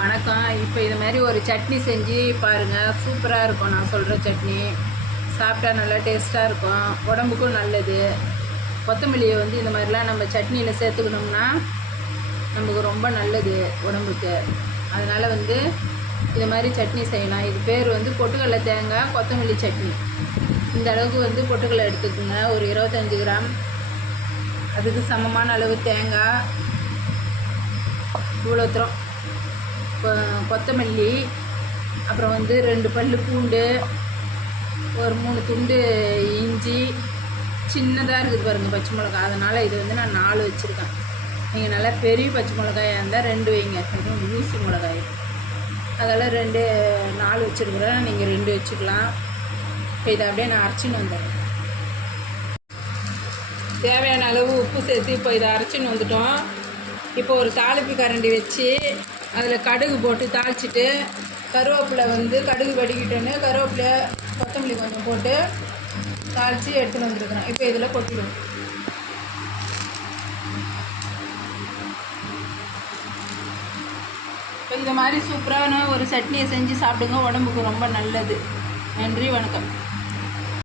வணக்கம். இப்போ இது மாதிரி ஒரு சட்னி செஞ்சு பாருங்கள், சூப்பராக இருக்கும். நான் சொல்கிற சட்னி சாப்பிட்டா நல்லா டேஸ்ட்டாக இருக்கும், உடம்புக்கும் நல்லது. கொத்தமல்லியை வந்து இந்த மாதிரிலாம் நம்ம சட்னியில் சேர்த்துக்கணும்னா நமக்கு ரொம்ப நல்லது உடம்புக்கு. அதனால் வந்து இது மாதிரி சட்னி செய்யலாம். இது பேர் வந்து பொட்டுக்கடலை தேங்காய் கொத்தமல்லி சட்னி. இந்த அளவுக்கு வந்து பொட்டுக்கடலை எடுத்துக்கோங்க, ஒரு 25 கிராம். அதுக்கு சமமான அளவு தேங்காய், இவ்வளோ தூரம் கொத்தமல்லி, அப்புறம் வந்து 2 பல் பூண்டு, ஒரு 3 துண்டு இஞ்சி, சின்னதாக இருக்குது பாருங்கள் பச்சை மிளகா. அதனால் இது வந்து நான் 4 வச்சுருக்கேன். நீங்கள் நல்லா பெரிய பச்சை மிளகாயாக இருந்தால் 2 வைங்க, அதுவும் ஊசி மிளகாய். அதெல்லாம் 4 வச்சுருக்குறேன், நீங்கள் 2 வச்சுக்கலாம். இப்போ இதை அப்படியே நான் அரைச்சின்னு வந்துடுறேன். தேவையான அளவு உப்பு சேர்த்து இப்போ இதை அரைச்சின்னு வந்துட்டோம். இப்போ ஒரு தாளிப்பு கரண்டி வச்சு அதில் கடுகு போட்டு தாளிச்சிட்டு, கருவேப்பிலை வந்து கடுகு வடிக்கிட்டோன்னு கருவேப்பிலை கொத்தமல்லி கொஞ்சம் போட்டு தாளித்து எடுத்துன்னு வந்துருக்குறேன். இப்போ இதில் கொட்டிடுவோம். இப்போ இந்த மாதிரி சூப்பரான ஒரு சட்னியை செஞ்சு சாப்பிடுங்க, உடம்புக்கு ரொம்ப நல்லது. நன்றி, வணக்கம்.